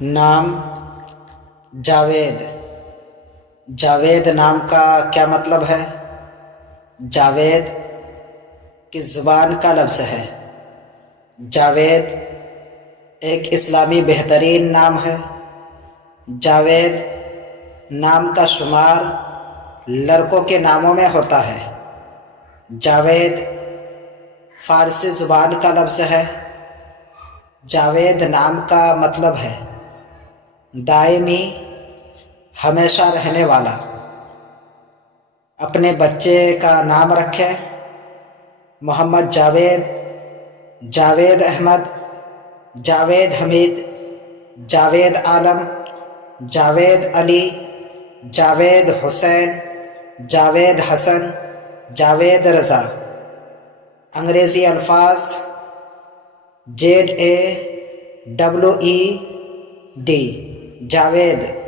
نام جاوید۔ جاوید نام کا کیا مطلب ہے؟ جاوید کس زبان کا لفظ ہے؟ جاوید ایک اسلامی بہترین نام ہے۔ جاوید نام کا شمار لڑکوں کے ناموں میں ہوتا ہے۔ جاوید فارسی زبان کا لفظ ہے۔ جاوید نام کا مطلب ہے دائمی، ہمیشہ رہنے والا۔ اپنے بچے کا نام رکھیں محمد جاوید، جاوید احمد، جاوید حمید، جاوید عالم، جاوید علی، جاوید حسین، جاوید حسن، جاوید رضا۔ انگریزی الفاظ JAWED جاوید۔